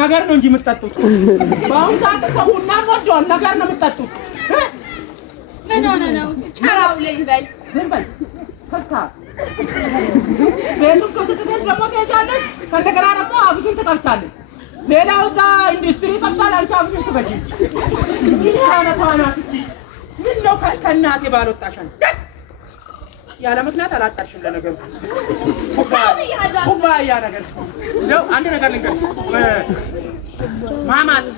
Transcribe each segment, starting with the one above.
ነገር ነው እንጂ የምትጠጡት ባሁን ሰዓት ቡና ወርዷል ነገር ነው የምትጠጡት ምን ሆነ ነው ቻራው ላይ በል ዝም በል ፈካ ቤቱን ከተተከለ ደግሞ ትሄጃለሽ ከእንደገና ደግሞ አብሽን ትቀርቻለሽ ሌላው እዛ ኢንዱስትሪ ቀጥታል አንቺ አብሽን ትበጂ ይሄና ታናት ምን ነው ከእናቴ ባልወጣሽን ያለ ምክንያት አላጣሽም ለነገሩ ኩባያ ነገር ነው አንድ ነገር ልንገርሽ ማማት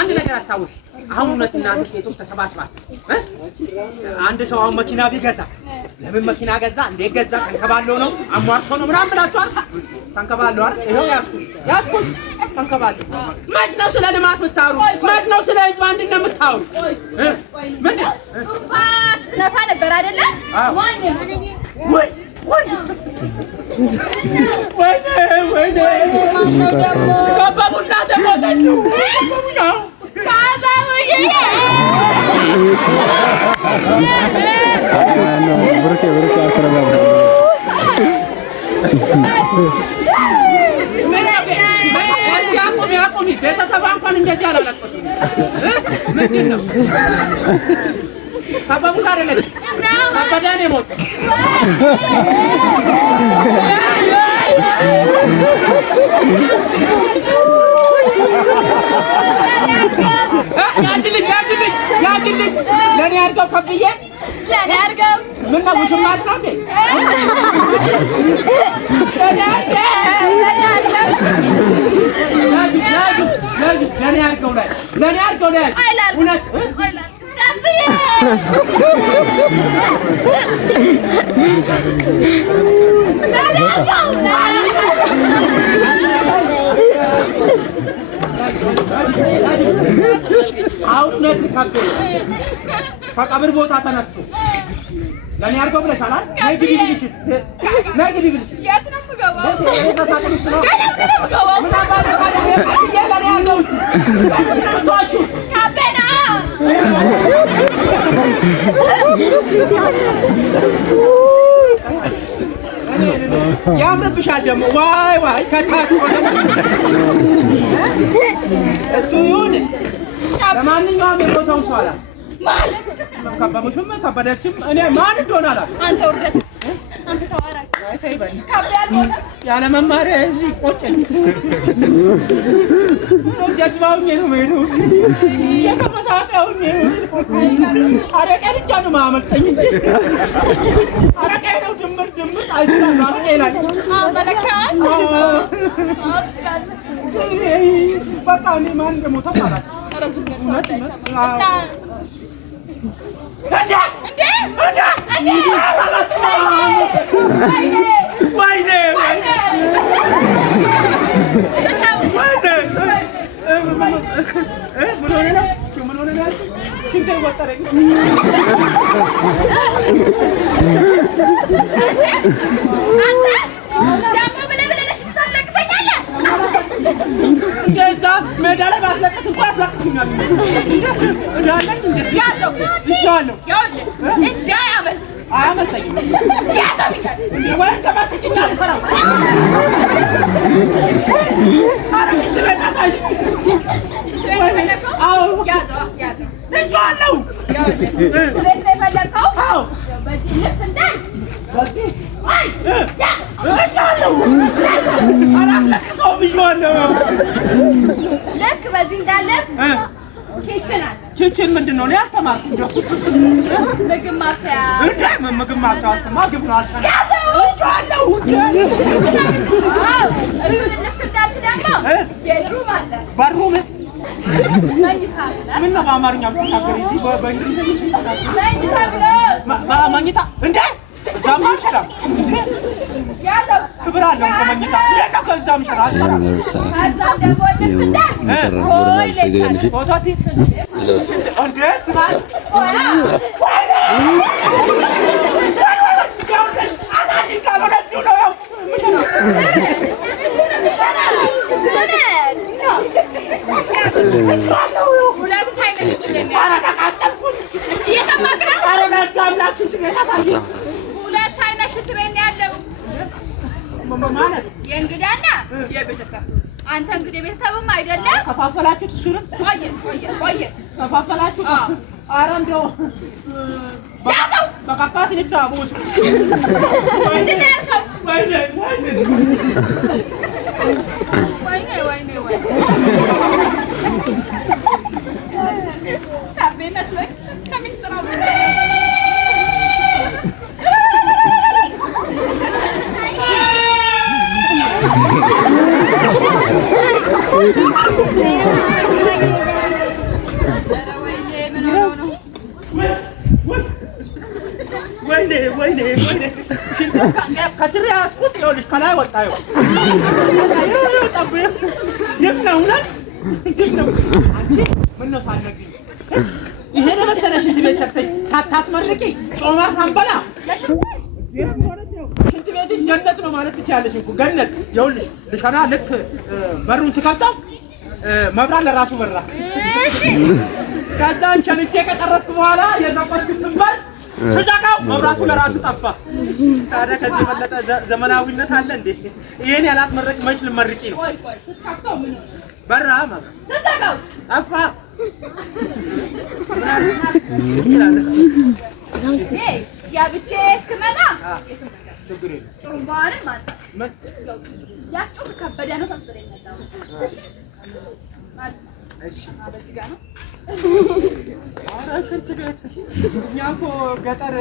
አንድ ነገር አስታውሽ አሁን እውነትና ሴቶች ተሰባስባል አንድ ሰው አሁን መኪና ቢገዛ ለምን መኪና ገዛ እንዴት ገዛ ተንከባለው ነው አሟርቶ ነው ምናምን ብላችኋል ተንከባለው አይደል ይሄው ያስኩት ተንከባለው ማች ነው ስለ ልማት የምታወሩ ማች ነው ስለ ህዝብ አንድነት የምታወሩ ምን ባስ ነፋ ነበር አይደለ ወይ ካባቡና ተሞተችው ነው ብሩኬ አትረጋጋ ያቆሚ ቤተሰብ እንኳን እንደዚህ አላለቀሱም ምንድን ነው ካባቡ አይደለም ካባዳኔ ሞት ያጅልኝ ለኔ አርገው ከብዬ ለኔ አርገው ምን ነው ውሽማት ነው እንዴ ለኔ አርገው ላይ እውነት ከብዬ አውነት ከቀብር ቦታ ተነስቶ ለኔ አርገው ብለሻል አይደል ነግዲ ብልሽ የት ነው የምገባው ተሳቀኝ ነው ምን አባለ ለኔ አርገው ታቹ ካበና ያምርብሻል ደግሞ ዋይ ከታቱ እሱ ይሁን ለማንኛውም የቦታውን ሰው አላ ማለት ከበቡሽም ከበደችም እኔ ማን እንደሆነ አላ አንተ ወርደት አንተ ተዋራክ አይተይበል ካበያል ሞታ ያለ መማሪያ እዚህ ቆጨኝ ጀዝባው ነው ማለት የሰማሳቀው ነው አረቄ ብቻ ነው ማመልጠኝ እንጂ አረቄ ነው ድምር አይደለም አረቄ ላይ መለካል በቃ እኔ ማን እንደሞተ ማለት ይዤዋለሁ ይኸውልህ እንዳያመልጥ አያመልጠኝም ያዘው ይላል ወይም ከማትጭኛ ልፈራው ኧረ ሽንት ቤት አሳይ አዎ ያዘው ይዤዋለሁ ይኸውልህ ቤት የፈለከው አዎ በዚህ ልክ እንዳይ በዚህ ይዤዋለሁ አላስለቅሰውም ይዤዋለሁ ልክ በዚህ እንዳለ ኪችን አለ ኪችን ምንድን ነው? እኔ አልተማርኩም ምግብ ማብሰያ ምግብ ማብሰያ ምግብ ነው ይዤዋለሁ እሱን ልክ እንዳልክ ደግሞ ቤድሩም አለ በሩም መኝታ አለ ምነው በአማርኛ የምትናገሪ እንጂ በእንግሊዝኛ መኝታ ብሎ መኝታ እንደ እዛማ አልሸራም ያዘው ክብር አለው እኮ መኝታ እንዴት ነው ከዛም ሸራ አልሸራም ከዛም ደግሞ ልክ እንዳል ፎቶቲ እንደ ስማ አሳሽን ካልሆነ እዚሁ ነው ያው ሁለት አይነት ሽንት ኧረ ተቃጠልኩኝ እየሰማክ ነው ኧረ በህግ አምላክ ሽንት ቤት አሳየኝ ሁለት አይነት ሽንት ቤት ነው ያለው ማለት የእንግዳና የቤተሰብ አንተ እንግዲህ ቤተሰብም አይደለም ከፋፈላችሁት እሱንም ቆየ ከፋፈላችሁ ኧረ እንደው ያዘው በቃቃስ ልታቡስ ምንድን ነው ያልከው ወይኔ ታቤ መስሎኝ ከሚስጥራው ወይኔ ከስር ያዝኩት ይኸውልሽ ከላይ ወጣ ግፍ ነው እውነት ግፍ ነው አንቺ ምነው ሳትነግሪኝ ይሄን የመሰለ ሽንት ቤት ሰርተሽ ሳታስመርቂ ጮማ ሳንበላ ሽንት ቤትሽ ጀነት ነው ማለት ትችያለሽ እኮ ገነት ይኸውልሽ ልሸና ልክ በሩን ስከፍተው መብራት ለራሱ በራ ከዛን ሸንቼ ከጨረስኩ በኋላ የዘቆስኩትን በር ስዘጋው መብራቱ ለራሱ ጠፋ ታዲያ ከዚህ የበለጠ ዘመናዊነት አለ እንዴ ይሄን ያላስመረቅ መች ልመርቂ ነው በራ ተዘጋው ጠፋ ያብቼ እስክመጣ ችግር የለም ጥሩምባዋን ማለት ምን ያጮህ ከበደ ነው ተስበረኝ መጣው እሺ በዚህ ጋር ነው ኧረ ሽንት ቤት እኛ እኮ ገጠር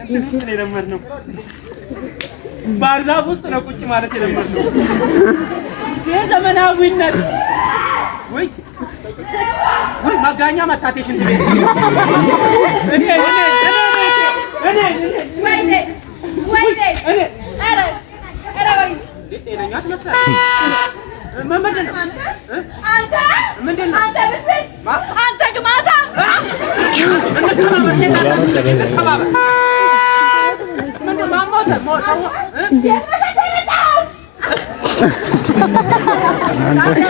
እንትን ውስጥ ነው የለመድነው ባህር ዛፍ ውስጥ ነው ቁጭ ማለት የለመድነው የዘመናዊነት ወይ መጋኛ መታቴ ሽንት ቤት እኔ ጤነኛ ትመስላለህ ምንድን ነው ምንድን ነው አንተ ግማታ እንተባበር ምንድን ማሞተ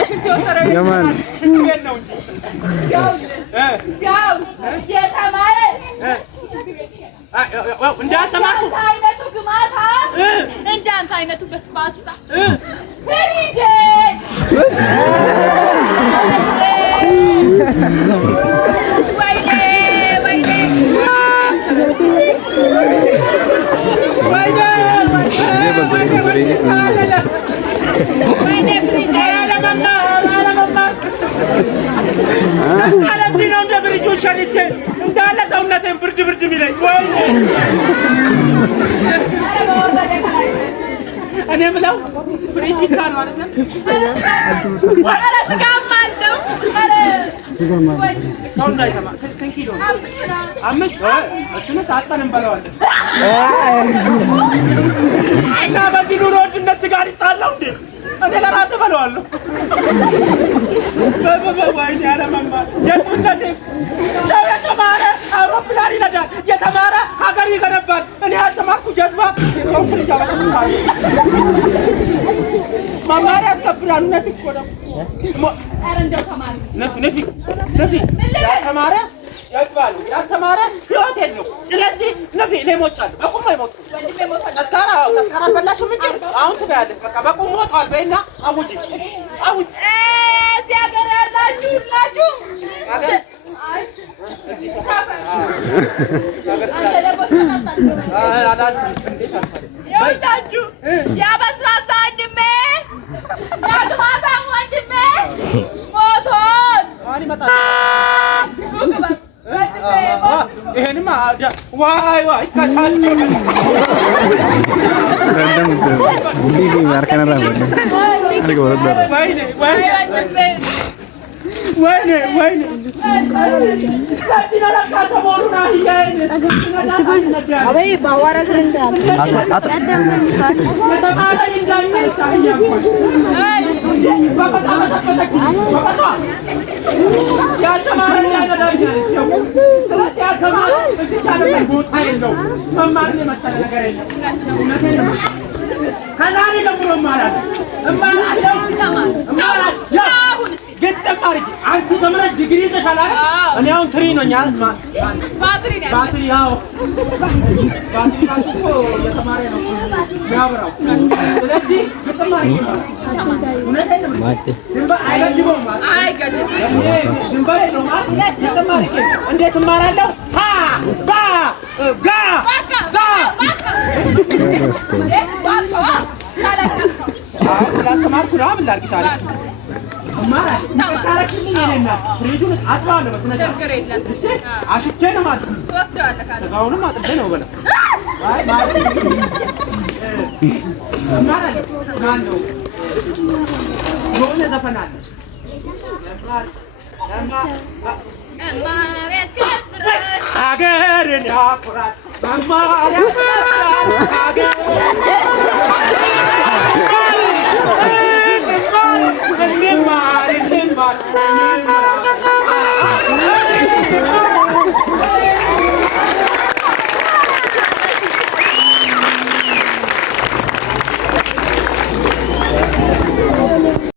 ሽንት ቤት ነው እንጂ የተማረ እንዳልተማርኩ አይነቱ ግማታ እንዳንተ አይነቱ በስባስታ ፍሪጄ እንዳለ ሰውነቴን ብርድ ብርድ የሚለኝ እኔ የምለው ፍሪጅ ብቻ ነው አይደል? ኧረ ስጋም አለው። ሰው እንዳይሰማ ስንት ኪሎ ነው? 5 እሱንስ አጥተን እንበላዋለን። እና በዚህ ኑሮ ውድነት ስጋ ሊጣላው እንዴ? እኔ ለራሴ እበላዋለሁ። ወይኔ አለመማር የትነቴ ሰው የተማረ አውሮፕላን ይነዳል፣ የተማረ ሀገር ይገነባል። እኔ ያልተማርኩ ጀዝባ የሰውን ፍሪጅ አበሰብሳለሁ። መማር ያስከብራል። እውነት እኮ ነው። ነፊ ያልተማረ ያግባሉ ያልተማረ ህይወት የለው። ስለዚህ ሌሞች አሉ በቁም አይሞቱ። ተስካራ አልበላሽም እንጂ አሁን ትበያለሽ። በቃ በቁም ሞቷል በይና አውጪ አውጪ። እዚህ ሀገር ያላችሁ ሁላችሁ ይኸውላችሁ የበስባሳ ወንድሜ የግማታ ወንድሜ ሞቷል። ይሄንማ ዋይ ዋይ ከታቸው ወይኔ ከዛሬ ጀምሮ ማለት ግጥም አድርጊ። አንቺ ተምረሽ ዲግሪ ይዘሻል አይደል? እኔ አሁን ትሪ ነኝ። ባትሪ ያው ባትሪ ራሱ እኮ የተማረ ነው የሚያበራው። ስለዚህ ግጥም አድርጊ ማለት እውነቴን ነው። ድንበር አይገድበውም ማለት ድንበር የለውም ማለት ግጥም አድርጊ። እንዴት እማራለሁ? ሀ ባ ጋ ዛ ስላልተማርኩ ነው። ምን ላድርግ ሳለ አሽቼ ነው ማለት ነው። ስጋውንም አጥቤ ነው በለው። ማነው የሆነ ዘፈን አለ ሀገርን ያኩራል መማር ያስደስታል ሀገር